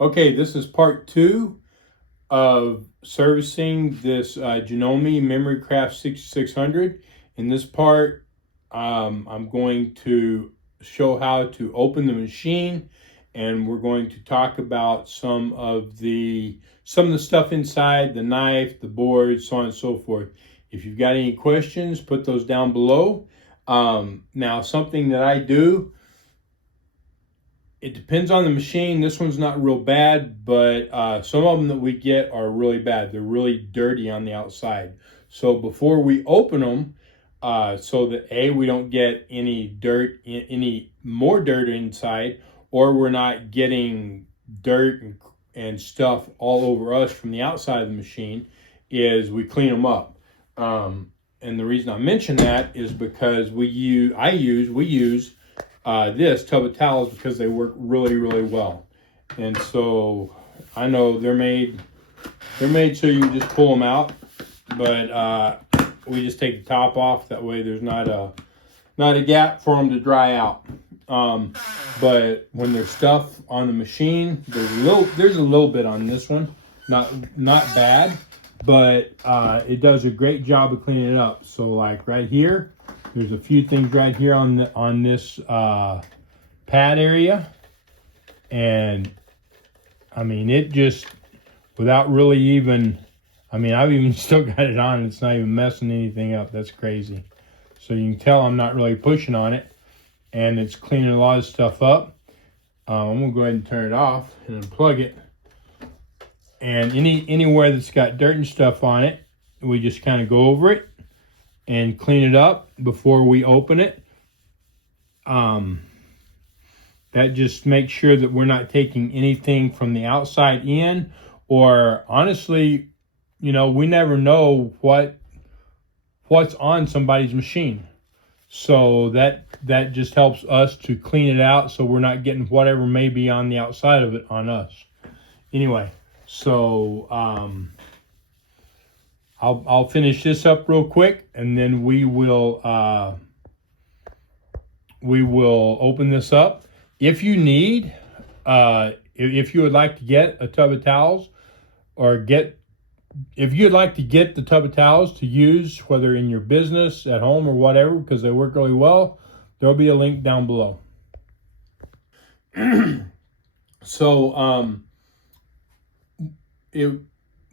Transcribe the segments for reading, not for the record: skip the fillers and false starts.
Okay, this is part 2 of servicing this Janome Memorycraft 6600. In this part, I'm going to show how to open the machine, and we're going to talk about some of the stuff inside, the knife, the board, so on and so forth. If you've got any questions, put those down below. Now, something that I do, it depends on the machine. This one's not real bad, but some of them that we get are really bad. They're really dirty on the outside. So before we open them, so that we don't get any dirt, any more dirt inside, or we're not getting dirt and stuff all over us from the outside of the machine, is we clean them up. And the reason I mention that is because we use this tub of towels because they work really, really well. And so I know they're made so you can just pull them out, but we just take the top off. That way there's not a gap for them to dry out. But when there's stuff on the machine, there's a little bit on this one, not bad, but it does a great job of cleaning it up. So like right here, there's a few things right here on this pad area, and I mean, it just, without really even, I mean, I've even still got it on, it's not even messing anything up. That's crazy. So you can tell I'm not really pushing on it, and it's cleaning a lot of stuff up. I'm gonna go ahead and turn it off and unplug it. And anywhere that's got dirt and stuff on it, we just kind of go over it and clean it up before we open it. That just makes sure that we're not taking anything from the outside in, or honestly, you know, we never know what's on somebody's machine. So that just helps us to clean it out, so we're not getting whatever may be on the outside of it on us. Anyway, so I'll finish this up real quick, and then we will open this up. If you need, if you would like to get a tub of towels, or if you'd like to get the tub of towels to use, whether in your business, at home, or whatever, because they work really well, there'll be a link down below. So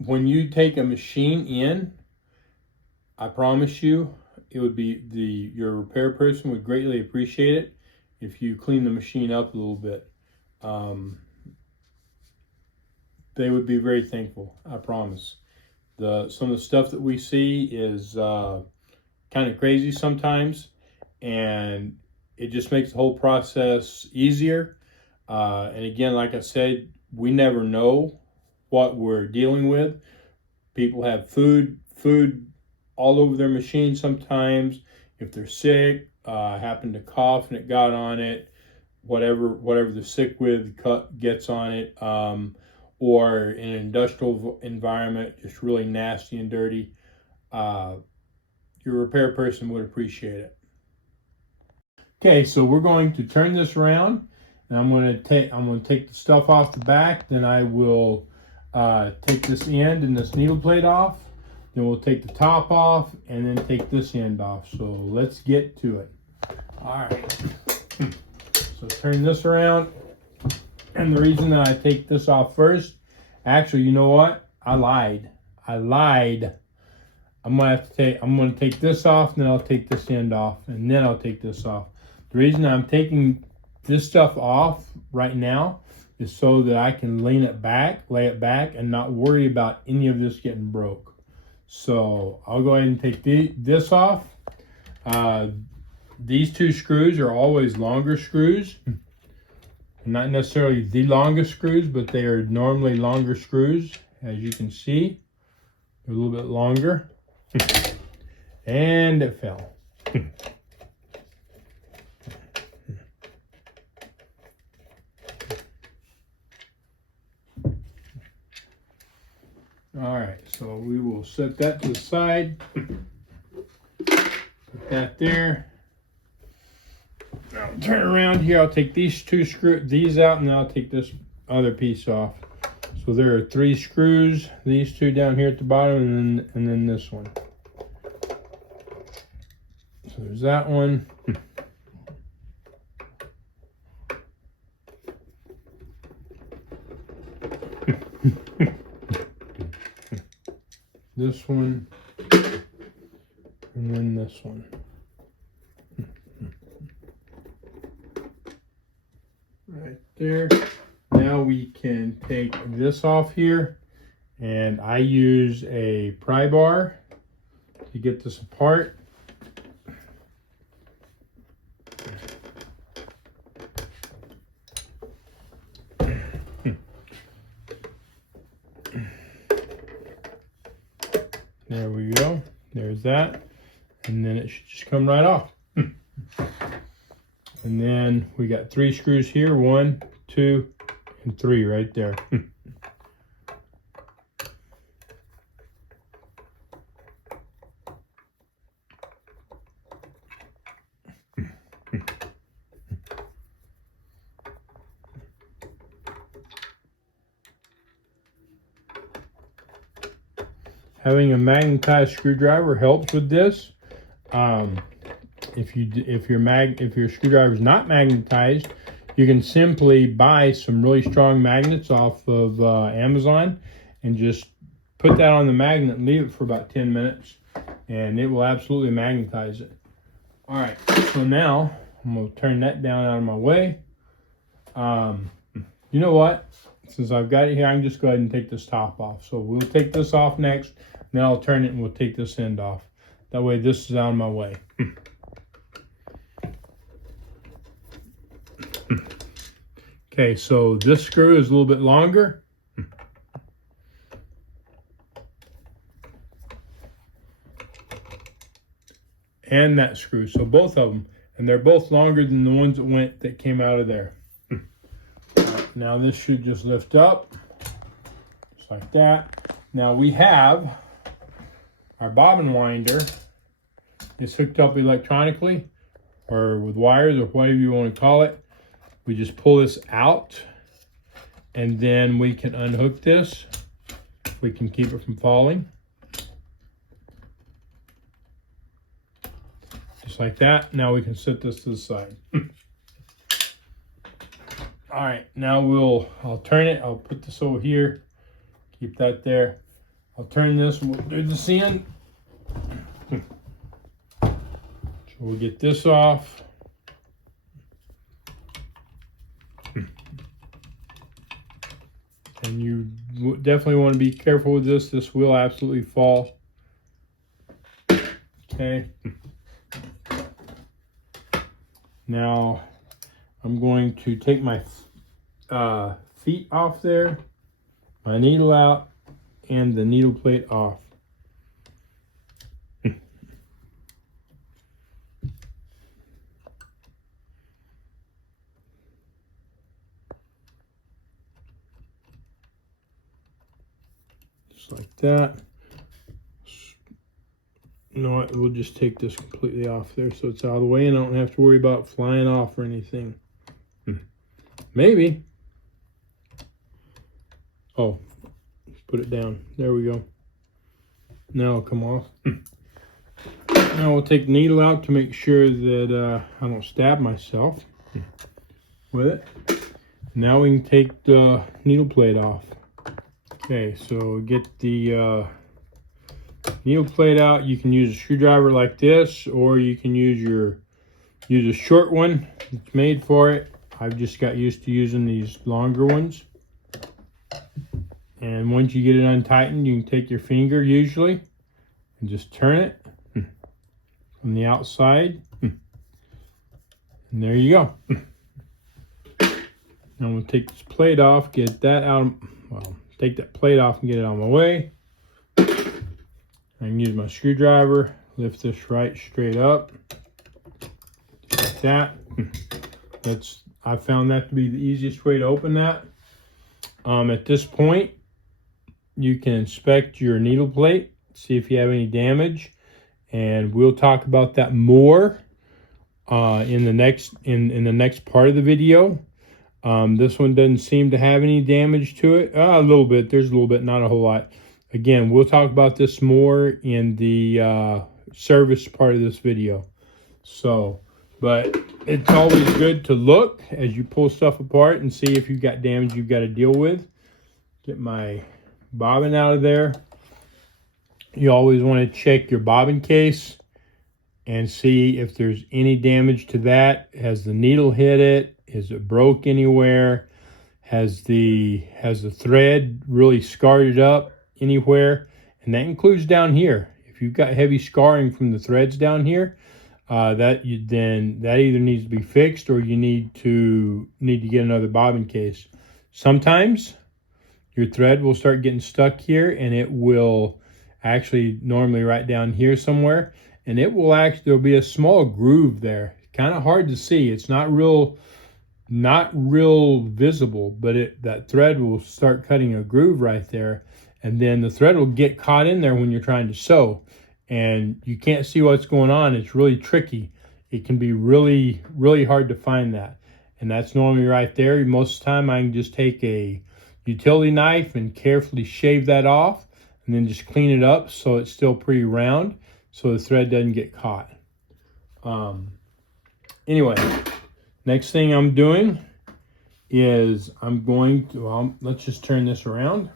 when you take a machine in, I promise you, it would be your repair person would greatly appreciate it if you clean the machine up a little bit. They would be very thankful, I promise. Some of the stuff that we see is kind of crazy sometimes, and it just makes the whole process easier. And again, like I said, we never know what we're dealing with. People have food all over their machine sometimes. If they're sick, happen to cough and it got on it, whatever they're sick with gets on it, or in an industrial environment, just really nasty and dirty, your repair person would appreciate it. Okay, so we're going to turn this around, and I'm going to take the stuff off the back. Then I will take this end and this needle plate off. Then we'll take the top off, and then take this end off. So let's get to it. All right. So turn this around. And the reason that I take this off first, actually, you know what? I lied. I'm going to take this off, and then I'll take this end off, and then I'll take this off. The reason I'm taking this stuff off right now is so that I can lay it back, and not worry about any of this getting broke. So I'll go ahead and take this off. These two screws are always longer screws. Not necessarily the longest screws, but they are normally longer screws. As you can see, they're a little bit longer. And it fell. All right, so we will set that to the side. Put that there. Now turn around here. I'll take these out, and then I'll take this other piece off. So there are 3 screws, these 2 down here at the bottom, and then this one. So there's that one. This one, and then this one. Right there. Now we can take this off here, and I use a pry bar to get this apart. There we go. There's that. And then it should just come right off. And then we got 3 screws here. 1, 2, and 3 right there. Having a magnetized screwdriver helps with this. If your screwdriver is not magnetized, you can simply buy some really strong magnets off of Amazon and just put that on the magnet and leave it for about 10 minutes, and it will absolutely magnetize it. All right, so now I'm going to turn that down out of my way. You know what? Since I've got it here, I can just go ahead and take this top off. So we'll take this off next, then I'll turn it and we'll take this end off. That way this is out of my way. Okay, so this screw is a little bit longer. And that screw, so both of them. And they're both longer than the ones that came out of there. Now this should just lift up, just like that. Now we have our bobbin winder. It's hooked up electronically or with wires or whatever you want to call it. We just pull this out and then we can unhook this. We can keep it from falling. Just like that. Now we can set this to the side. All right, now I'll turn it. I'll put this over here. Keep that there. I'll turn this and we'll do this end. So we'll get this off. And you definitely want to be careful with this. This will absolutely fall. Okay. Now I'm going to take my feet off there, my needle out, and the needle plate off. Just like that. You know what, we'll just take this completely off there so it's out of the way and I don't have to worry about flying off or anything. Maybe. Oh, let's put it down. There we go. Now it'll come off. Now we'll take the needle out to make sure that I don't stab myself with it. Now we can take the needle plate off. Okay, so get the needle plate out. You can use a screwdriver like this, or you can use a short one that's made for it. I've just got used to using these longer ones. And once you get it untightened, you can take your finger usually and just turn it from the outside. And there you go. Now we'll take this plate off, get that out. Well, take that plate off and get it out of my way. I can use my screwdriver, lift this right straight up, just like that. I found that to be the easiest way to open that. At this point, you can inspect your needle plate, see if you have any damage, and we'll talk about that more in the next part of the video. This one doesn't seem to have any damage to it. A little bit. There's a little bit, not a whole lot. Again, we'll talk about this more in the service part of this video. So, but it's always good to look as you pull stuff apart and see if you've got damage you've got to deal with. Get my bobbin out of there. You always want to check your bobbin case and see if there's any damage to that. Has the needle hit it? Is it broke anywhere? Has the thread really scarred it up anywhere? And that includes down here. If you've got heavy scarring from the threads down here, that either needs to be fixed or you need to get another bobbin case. Sometimes your thread will start getting stuck here, and it will actually normally right down here somewhere, and it will actually, there'll be a small groove there. Kind of hard to see. It's not real visible, but that thread will start cutting a groove right there, and then the thread will get caught in there when you're trying to sew, and you can't see what's going on. It's really tricky. It can be really, really hard to find that, and that's normally right there. Most of the time I can just take a utility knife and carefully shave that off, and then just clean it up so it's still pretty round so the thread doesn't get caught. Anyway, next thing I'm doing is I'm going to, let's just turn this around.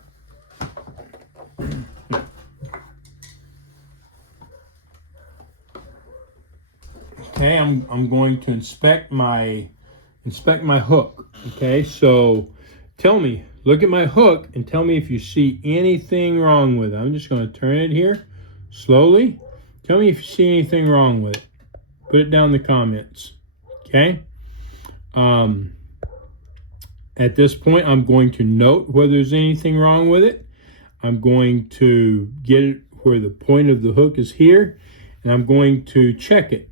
Okay, I'm going to inspect my hook. Okay, so tell me, look at my hook and tell me if you see anything wrong with it. I'm just going to turn it here slowly. Tell me if you see anything wrong with it. Put it down in the comments. Okay. At this point, I'm going to note whether there's anything wrong with it. I'm going to get it where the point of the hook is here, and I'm going to check it.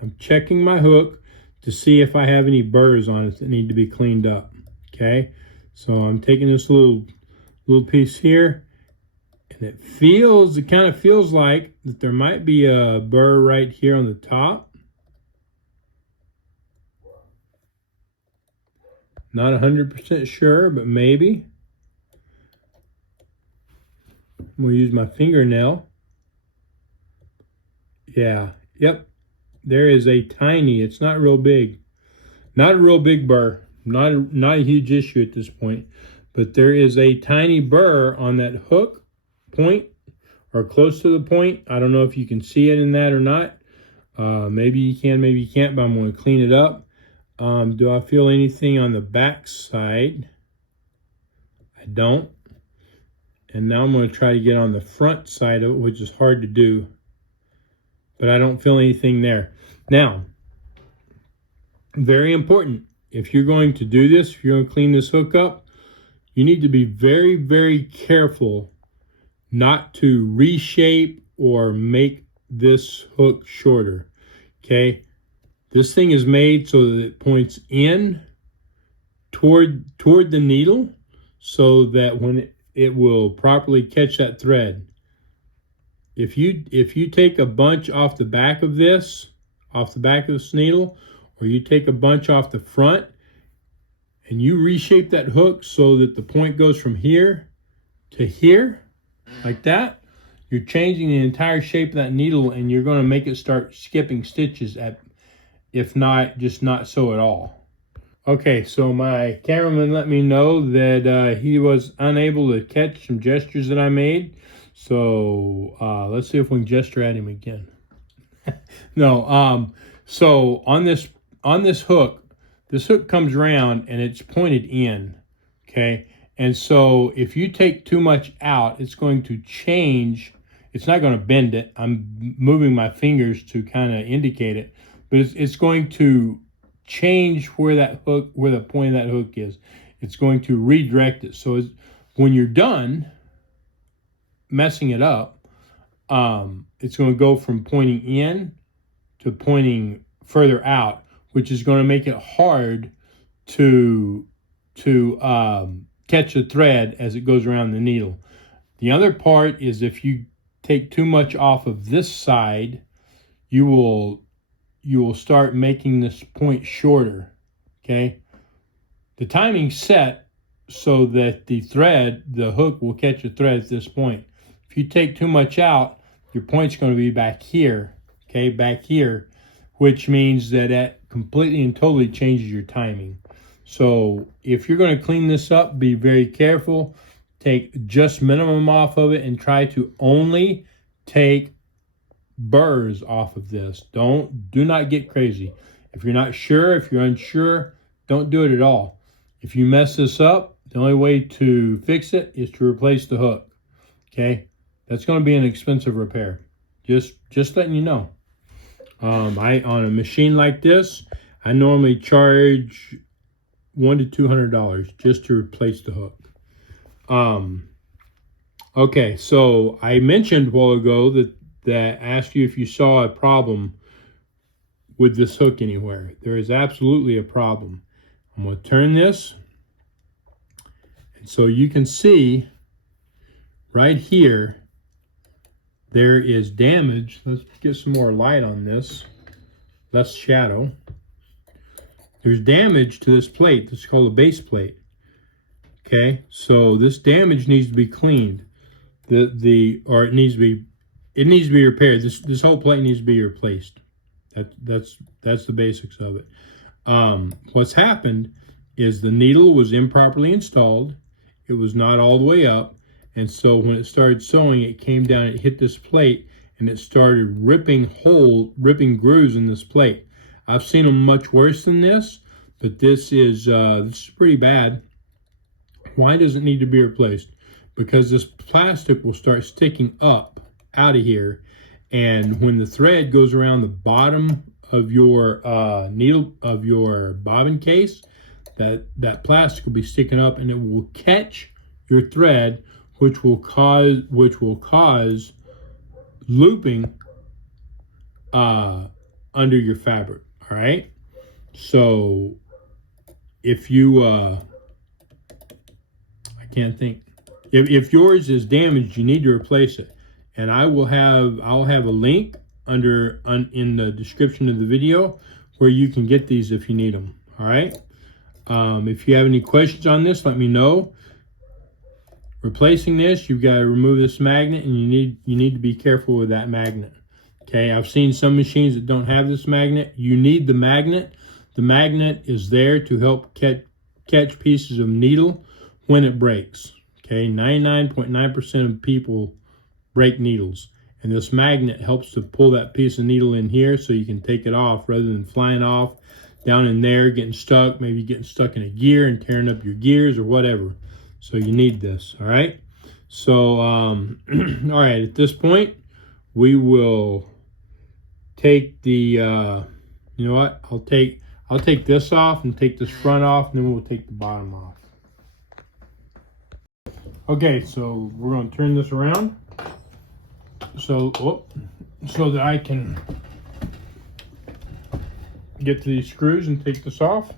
I'm checking my hook to see if I have any burrs on it that need to be cleaned up. Okay. So I'm taking this little piece here, and it kind of feels like that there might be a burr right here on the top. Not 100% sure, but maybe. I'm going to use my fingernail. Yeah, yep. There is a tiny, it's not real big. Not a real big burr. Not a huge issue at this point, but there is a tiny burr on that hook point, or close to the point. I don't know if you can see it in that or not. Maybe you can, maybe you can't, but I'm going to clean it up. Do I feel anything on the back side? I don't. And now I'm going to try to get on the front side of it, which is hard to do, but I don't feel anything there. Now, very important. If you're going to do this, if you're going to clean this hook up, you need to be very, very careful not to reshape or make this hook shorter. Okay? This thing is made so that it points in toward the needle so that when it will properly catch that thread. If you take a bunch off the back of this needle, or you take a bunch off the front and you reshape that hook so that the point goes from here to here, like that, you're changing the entire shape of that needle, and you're going to make it start skipping stitches if not, just not so at all. Okay, so my cameraman let me know that he was unable to catch some gestures that I made. So let's see if we can gesture at him again. No, so on this hook, this hook comes around and it's pointed in, okay? And so if you take too much out, it's going to change. It's not going to bend it. I'm moving my fingers to kind of indicate it, but it's going to change where the point of that hook is. It's going to redirect it. So when you're done messing it up, it's going to go from pointing in to pointing further out, which is going to make it hard to catch a thread as it goes around the needle. The other part is if you take too much off of this side, you will start making this point shorter. Okay, the timing's set so that the hook will catch a thread at this point. If you take too much out, your point's going to be back here, okay, back here, which means that that completely and totally changes your timing. So if you're going to clean this up, be very careful. Take just minimum off of it and try to only take burrs off of this. Do not get crazy. If you're not sure, if you're unsure, don't do it at all. If you mess this up, the only way to fix it is to replace the hook. Okay, that's going to be an expensive repair. Just letting you know. On a machine like this, I normally charge $100 to $200 just to replace the hook. Okay, so I mentioned a while ago that I asked you if you saw a problem with this hook anywhere. There is absolutely a problem. I'm going to turn this, and so you can see right here there is damage. Let's get some more light on this, less shadow. There's damage to this plate. This is called a base plate. Okay, so this damage needs to be cleaned. It needs to be repaired. This whole plate needs to be replaced. That's the basics of it. What's happened is the needle was improperly installed. It was not all the way up, and so when it started sewing, it came down, it hit this plate, and it started ripping grooves in this plate. I've seen them much worse than this, but this is pretty bad. Why does it need to be replaced? Because this plastic will start sticking up out of here, and when the thread goes around the bottom of your needle of your bobbin case, that plastic will be sticking up, and it will catch your thread, which will cause looping under your fabric. All right, so if you I can't think, if yours is damaged, you need to replace it, and I'll have a link in the description of the video where you can get these if you need them. All right, if you have any questions on this, let me know. Replacing this, you've got to remove this magnet, and you need to be careful with that magnet. Okay, I've seen some machines that don't have this magnet. You need the magnet. The magnet is there to help catch pieces of needle when it breaks. Okay, 99.9% of people break needles, and this magnet helps to pull that piece of needle in here so you can take it off rather than flying off down in there, getting stuck, maybe getting stuck in a gear and tearing up your gears or whatever. So you need this. All right, so all right, at this point we will take the you know what, I'll take this off and take this front off, and then we'll take the bottom off. Okay, so we're going to turn this around so that I can get to these screws and take this off.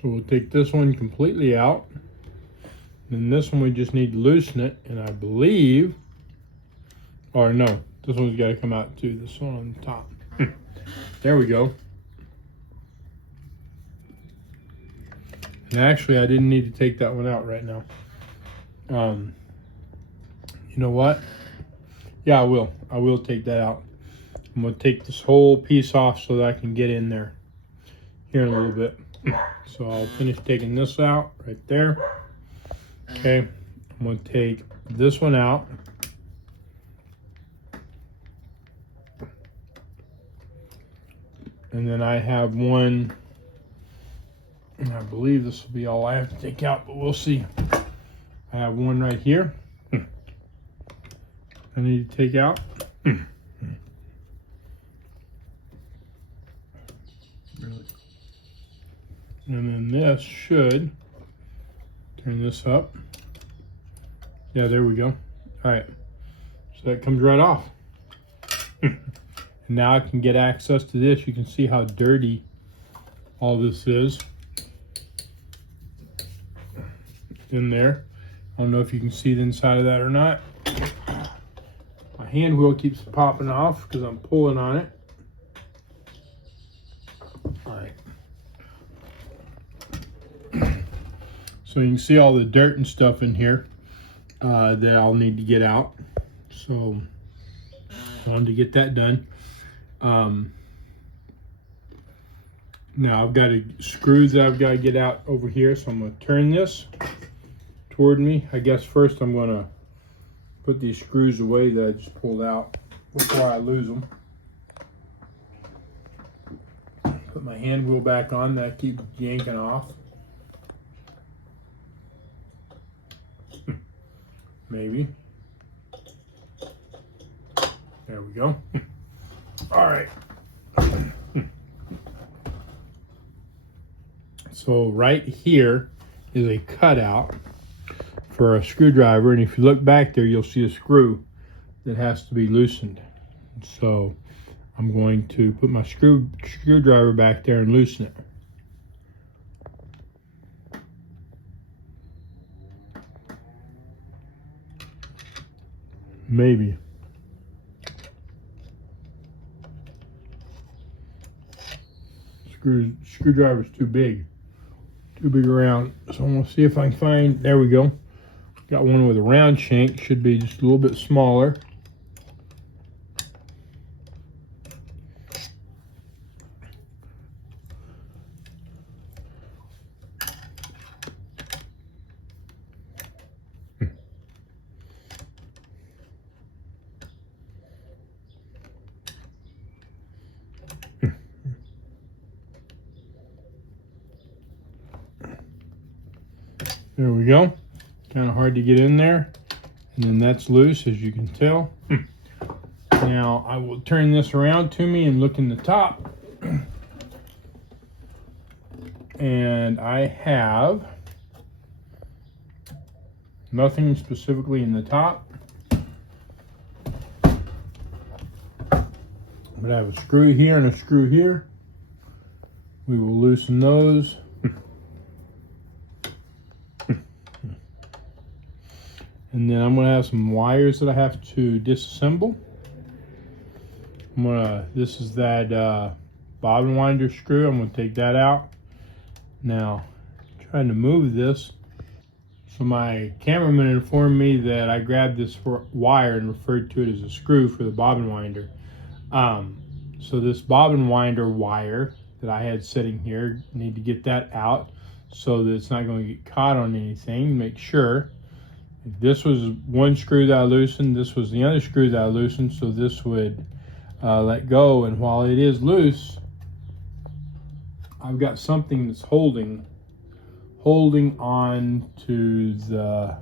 So we'll take this one completely out. And this one we just need to loosen it, and I believe, or no, this one's got to come out too, this one on the top. There we go. And actually, I didn't need to take that one out right now. You know what? Yeah, I will take that out. I'm going to take this whole piece off so that I can get in there here in a little bit. So I'll finish taking this out right there. Okay, I'm going to take this one out. And then I have one, and I believe this will be all I have to take out, but we'll see. I have one right here I need to take out. And then this should turn this up. Yeah, there we go. All right, so that comes right off. And now I can get access to this. You can see how dirty all this is in there. I don't know if you can see the inside of that or not. My hand wheel keeps popping off because I'm pulling on it. All right. So you can see all the dirt and stuff in here that I'll need to get out. So I wanted to get that done. Now I've got screws that I've got to get out over here. So I'm going to turn this toward me. I guess first I'm going to put these screws away that I just pulled out before I lose them. Put my hand wheel back on that I keep yanking off. Maybe. There we go. All right. So right here is a cutout for a screwdriver, and if you look back there, you'll see a screw that has to be loosened. So I'm going to put my screwdriver back there and loosen it. Maybe. Screwdriver's too big around. So I'm gonna see if I can find, there we go. Got one with a round shank, should be just a little bit smaller. There we go. Kind of hard to get in there. And then that's loose, as you can tell. Now I will turn this around to me and look in the top. And I have nothing specifically in the top. But I have a screw here and a screw here. We will loosen those. And then I'm going to have some wires that I have to disassemble. This is that bobbin winder screw. I'm going to take that out. Now, trying to move this. So my cameraman informed me that I grabbed this wire and referred to it as a screw for the bobbin winder. So this bobbin winder wire that I had sitting here, need to get that out so that it's not going to get caught on anything. Make sure. This was one screw that I loosened, this was the other screw that I loosened, so this would let go. And while it is loose, I've got something that's holding on to the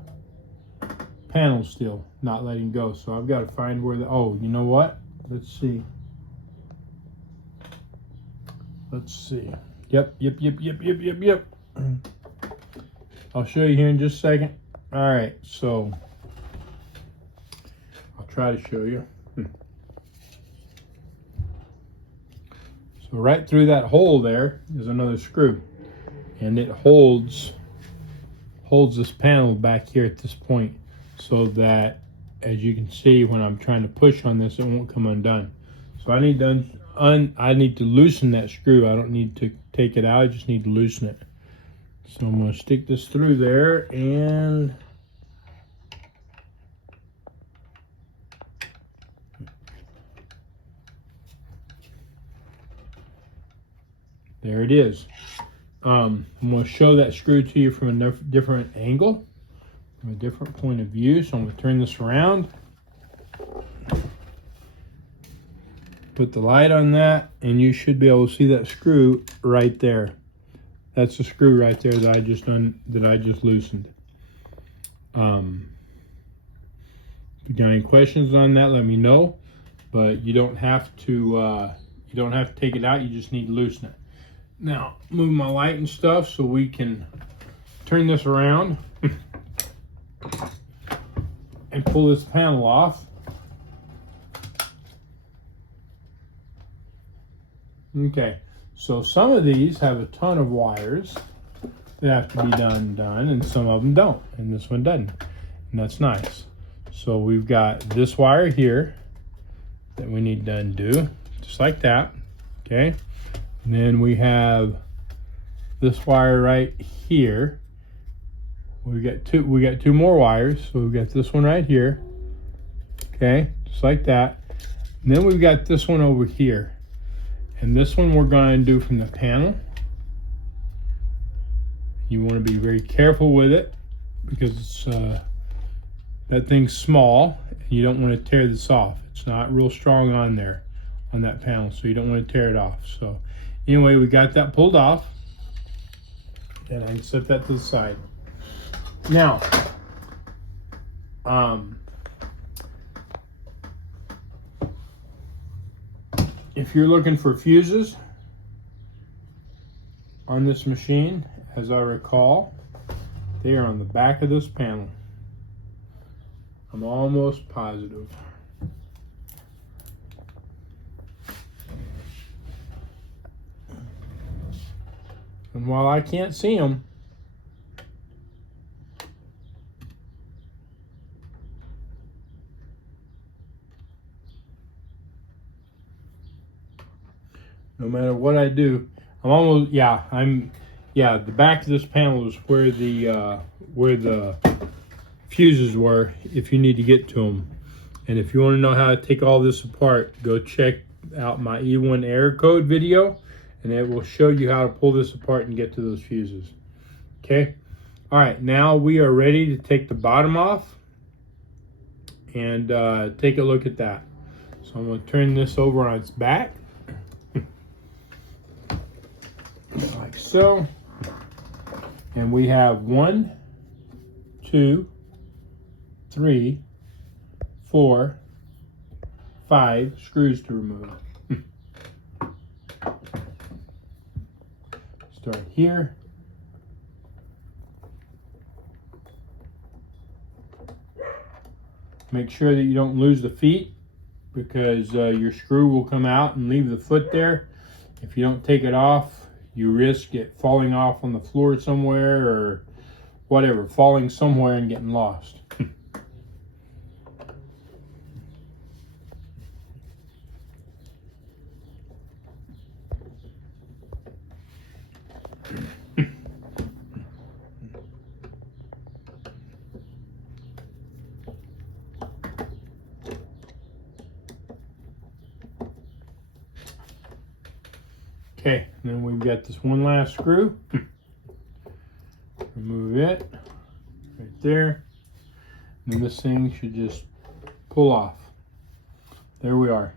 panel still, not letting go. So I've got to find where oh, you know what? Let's see. Yep. I'll show you here in just a second. All right, so I'll try to show you. So right through that hole there is another screw, and it holds this panel back here at this point, so that, as you can see, when I'm trying to push on this, it won't come undone. So I need to loosen that screw. I don't need to take it out. I just need to loosen it. So I'm going to stick this through there, and there it is. I'm going to show that screw to you from a different angle, from a different point of view. So I'm going to turn this around, put the light on that, and you should be able to see that screw right there. That's the screw right there that I just loosened. If you got any questions on that, let me know. But you don't have to take it out. You just need to loosen it. Now, move my light and stuff so we can turn this around and pull this panel off. Okay. So some of these have a ton of wires that have to be done, and some of them don't, and this one doesn't, and that's nice. So we've got this wire here that we need to undo, just like that, okay? And then we have this wire right here. We got two more wires. So we've got this one right here, okay, just like that. And then we've got this one over here. And this one we're going to undo from the panel. You want to be very careful with it because it's that thing's small and you don't want to tear this off. It's not real strong on there on that panel, so you don't want to tear it off. So anyway, we got that pulled off, and I can set that to the side. Now, if you're looking for fuses on this machine, as I recall, they are on the back of this panel. I'm almost positive. And while I can't see them, no matter what I do, I'm almost, the back of this panel is where the fuses were if you need to get to them. And if you want to know how to take all this apart, go check out my E1 error code video, and it will show you how to pull this apart and get to those fuses. Okay? All right, now we are ready to take the bottom off and take a look at that. So I'm going to turn this over on its back. Like so. And we have 1, 2, 3, 4, 5 screws to remove. Start here. Make sure that you don't lose the feet, because your screw will come out and leave the foot there. If you don't take it off, you risk it falling off on the floor somewhere, or whatever, falling somewhere and getting lost. Okay, and then we've got this one last screw. Remove it right there. And then this thing should just pull off. There we are.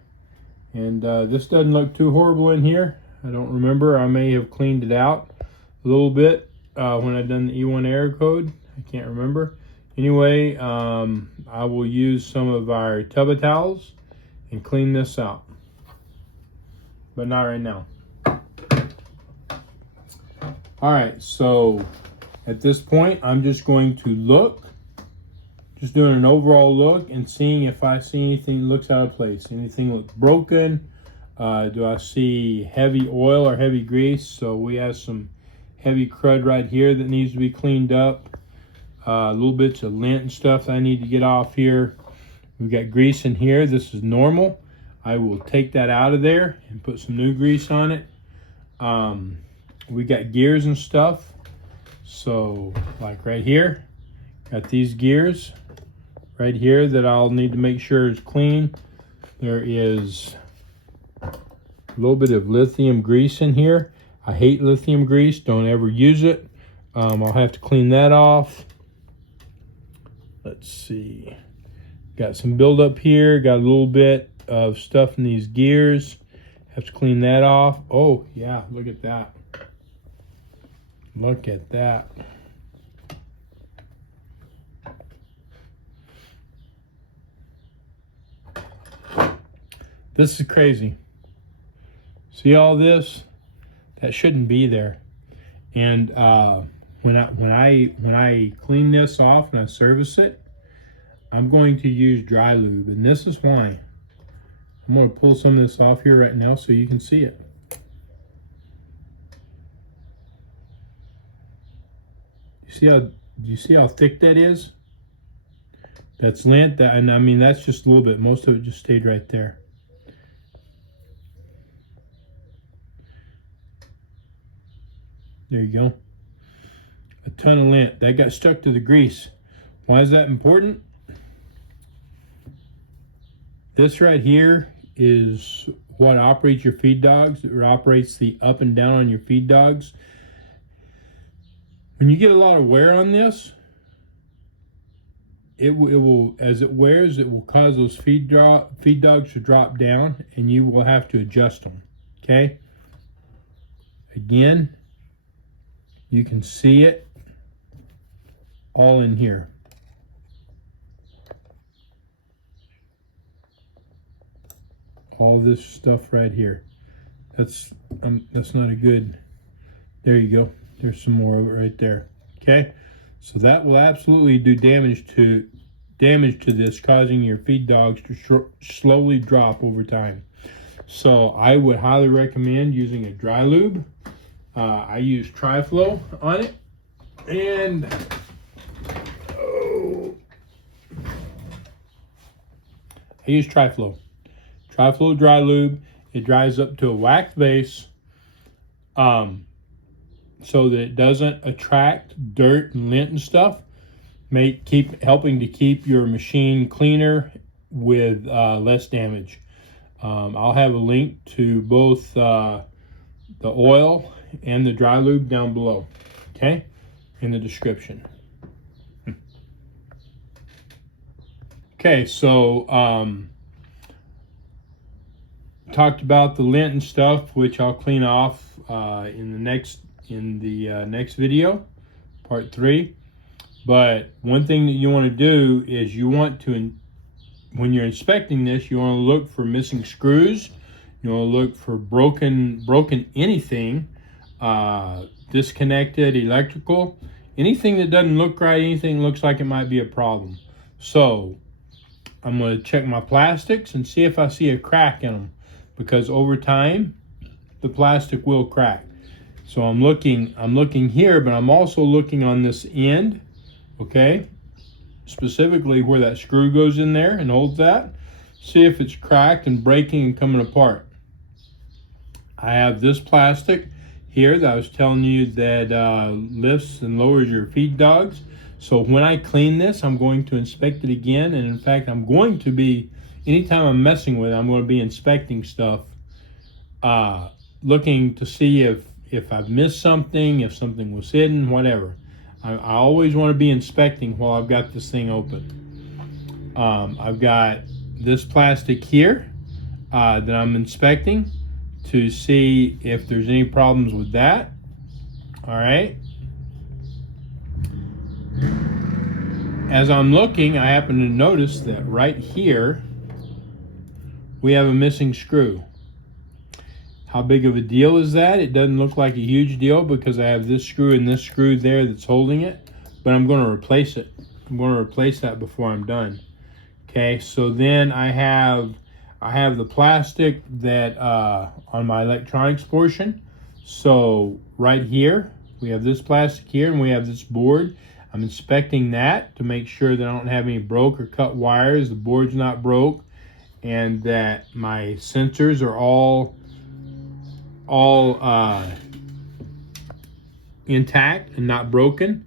And this doesn't look too horrible in here. I don't remember. I may have cleaned it out a little bit when I've done the E1 error code. I can't remember. Anyway, I will use some of our tub towels and clean this out. But not right now. All right, so at this point, I'm just going to look, just doing an overall look and seeing if I see anything that looks out of place. Anything looks broken? Do I see heavy oil or heavy grease? So we have some heavy crud right here that needs to be cleaned up. Little bits of lint and stuff that I need to get off here. We've got grease in here. This is normal. I will take that out of there and put some new grease on it. We got gears and stuff. So like right here, got these gears right here that I'll need to make sure is clean. There is a little bit of lithium grease in here. I hate lithium grease, don't ever use it. I'll have to clean that off. Let's see, got some buildup here, got a little bit of stuff in these gears. Have to clean that off. Oh yeah, look at that. Look at that. This is crazy. See all this? That shouldn't be there. And when I clean this off and I service it, I'm going to use dry lube, and this is why. I'm going to pull some of this off here right now so you can see it. You see how thick that is? That's lint, and I mean that's just a little bit. Most of it just stayed right there. There you go. A ton of lint. That got stuck to the grease. Why is that important? This right here is what operates your feed dogs. It operates the up and down on your feed dogs. When you get a lot of wear on this, it will, as it wears, it will cause those feed dogs to drop down, and you will have to adjust them. Okay? Again, you can see it all in here. All this stuff right here. That's not a good. There you go. There's some more of it right there. Okay, so that will absolutely do damage to this, causing your feed dogs to slowly drop over time. So I would highly recommend using a dry lube. I use Tri-Flow on it, and I use Tri-Flow. Tri-Flow dry lube. It dries up to a wax base, so that it doesn't attract dirt and lint and stuff. Helping to keep your machine cleaner with less damage. I'll have a link to both the oil and the dry lube down below, okay, in the description. Okay, so talked about the lint and stuff, which I'll clean off in the next video, part 3. But one thing that you want to do is you want to, when you're inspecting this, you want to look for missing screws. You want to look for broken anything, disconnected electrical, anything that doesn't look right, anything that looks like it might be a problem. So I'm going to check my plastics and see if I see a crack in them, because over time the plastic will crack. So I'm looking here, but I'm also looking on this end, okay, specifically where that screw goes in there and holds that. See if it's cracked and breaking and coming apart. I have this plastic here that I was telling you that lifts and lowers your feed dogs. So when I clean this, I'm going to inspect it again, and in fact I'm going to be, anytime I'm messing with it, I'm going to be inspecting stuff, looking to see if I've missed something, if something was hidden, whatever. I always want to be inspecting while I've got this thing open. I've got this plastic here that I'm inspecting to see if there's any problems with that. All right. As I'm looking, I happen to notice that right here we have a missing screw. How big of a deal is that? It doesn't look like a huge deal because I have this screw and this screw there that's holding it, but I'm going to replace it. I'm going to replace that before I'm done. Okay, so then I have the plastic that on my electronics portion. So right here, we have this plastic here and we have this board. I'm inspecting that to make sure that I don't have any broke or cut wires, the board's not broke, and that my sensors are all intact and not broken.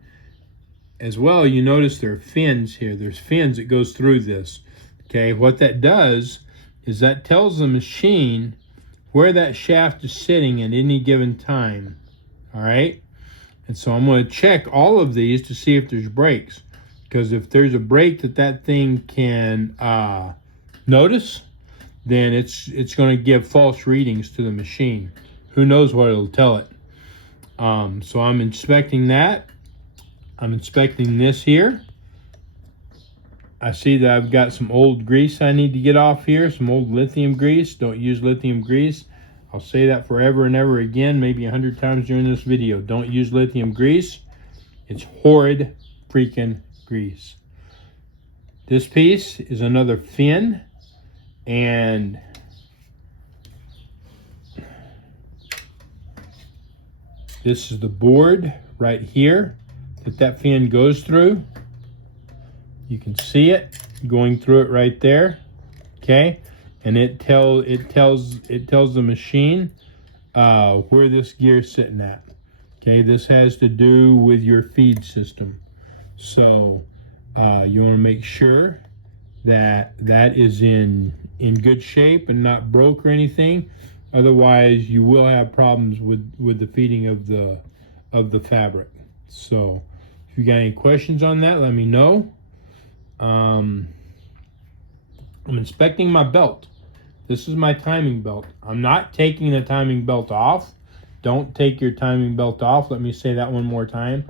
As well, you notice there are fins here. There's fins that goes through this. Okay, what that does is that tells the machine where that shaft is sitting at any given time. All right, and so I'm going to check all of these to see if there's breaks, because if there's a break that thing can notice, then it's going to give false readings to the machine. Who knows what it'll tell it. So I'm inspecting that. I'm inspecting this here. I see that I've got some old grease I need to get off here, some old lithium grease. Don't use lithium grease. I'll say that forever and ever again, maybe 100 times during this video. Don't use lithium grease. It's horrid freaking grease. This piece is another fin, and this is the board right here that fin goes through. You can see it. going through it right there. Okay, and it tells the machine where this gear is sitting at. Okay, this has to do with your feed system. So you want to make sure that that is in good shape and not broke or anything. Otherwise, you will have problems with the feeding of the fabric. So if you got any questions on that, let me know. I'm inspecting my belt. This is my timing belt. I'm not taking the timing belt off. Don't take your timing belt off. Let me say that one more time.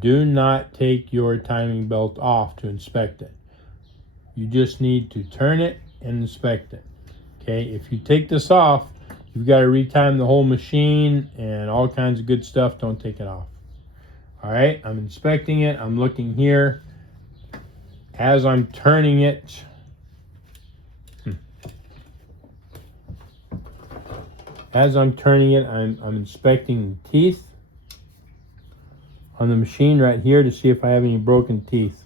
Do not take your timing belt off to inspect it. You just need to turn it and inspect it. Okay, if you take this off, you've got to retime the whole machine and all kinds of good stuff. Don't take it off. All right, I'm inspecting it. I'm looking here. As I'm turning it, I'm inspecting the teeth on the machine right here to see if I have any broken teeth.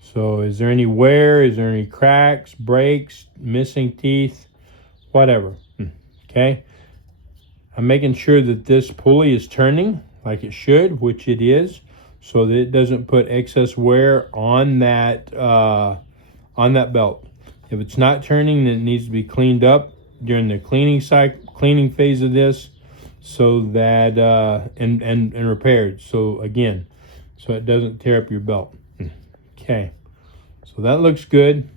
So is there any wear? Is there any cracks, breaks, missing teeth, whatever? Okay. I'm making sure that this pulley is turning like it should, which it is, so that it doesn't put excess wear on that belt. If it's not turning, then it needs to be cleaned up during the cleaning phase of this, so that and repaired. So again, so it doesn't tear up your belt. Okay, so that looks good.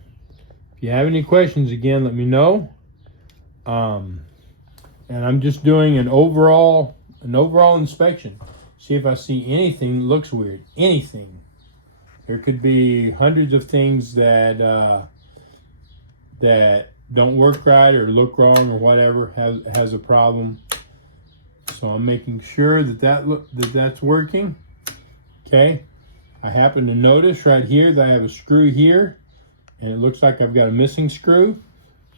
If you have any questions, again, let me know. And I'm just doing an overall inspection. See if I see anything that looks weird. Anything. There could be hundreds of things that that don't work right or look wrong or whatever, has a problem. So I'm making sure that's working. Okay. I happen to notice right here that I have a screw here, and it looks like I've got a missing screw.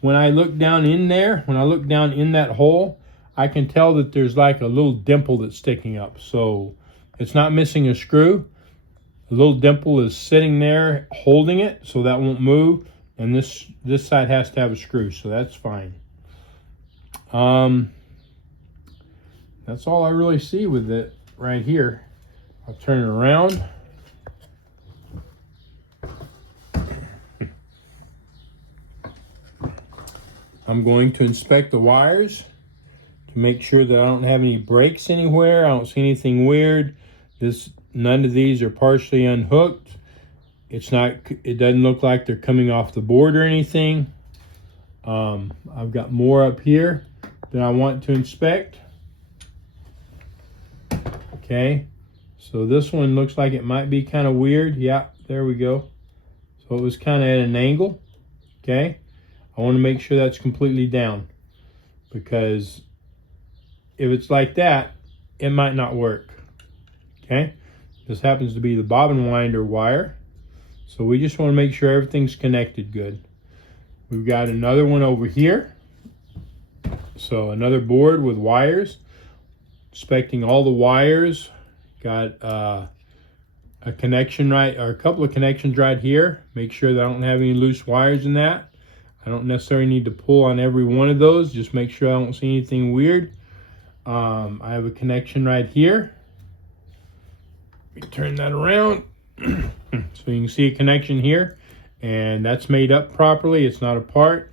When I look down in there, when I look down in that hole, I can tell that there's like a little dimple that's sticking up. So it's not missing a screw. The little dimple is sitting there holding it, so that won't move. And this side has to have a screw, so that's fine. That's all I really see with it right here. I'll turn it around. I'm going to inspect the wires to make sure that I don't have any breaks anywhere. I don't see anything weird. None of these are partially unhooked. It doesn't look like they're coming off the board or anything. I've got more up here that I want to inspect. Okay, so this one looks like it might be kind of weird. Yeah, there we go. So it was kind of at an angle. Okay, I want to make sure that's completely down, because if it's like that, it might not work. Okay, this happens to be the bobbin winder wire. So we just want to make sure everything's connected good. We've got another one over here. So another board with wires. Inspecting all the wires. Got a connection right, or a couple of connections right here. Make sure that I don't have any loose wires in that. I don't necessarily need to pull on every one of those. Just make sure I don't see anything weird. I have a connection right here. Let me turn that around. So you can see a connection here, and that's made up properly. It's not apart.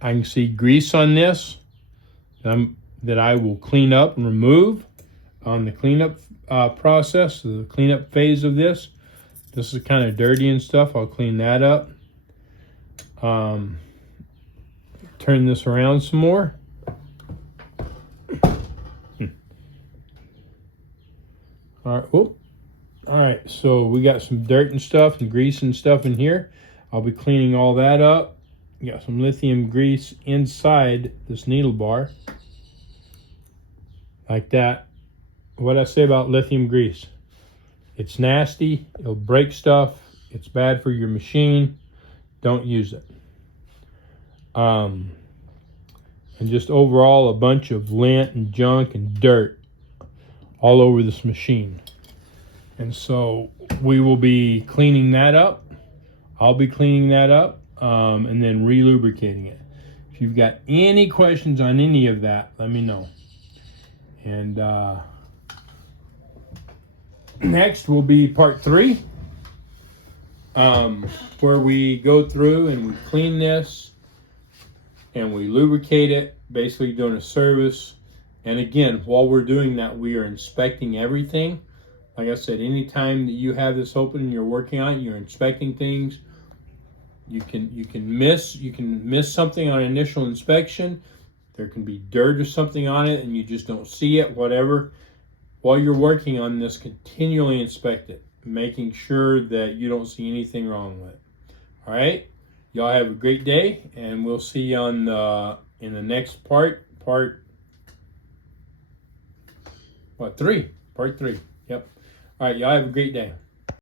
I can see grease on this that I will clean up and remove on the cleanup process, the cleanup phase of this. This is kind of dirty and stuff. I'll clean that up. Turn this around some more. All right, so we got some dirt and stuff and grease and stuff in here. I'll be cleaning all that up. Got some lithium grease inside this needle bar. Like that. What I say about lithium grease? It's nasty. It'll break stuff. It's bad for your machine. Don't use it. And just overall a bunch of lint and junk and dirt all over this machine. And so we will be cleaning that up. I'll be cleaning that up and then re-lubricating it. If you've got any questions on any of that, let me know. And next will be part 3, where we go through and we clean this and we lubricate it, basically doing a service. And again, while we're doing that, we are inspecting everything. Like I said, anytime that you have this open and you're working on it, you're inspecting things. You can miss something on initial inspection. There can be dirt or something on it and you just don't see it, whatever. While you're working on this, continually inspect it, making sure that you don't see anything wrong with it. All right, y'all have a great day, and we'll see you on in the next part 3. Part 3. Yep. All right, y'all have a great day.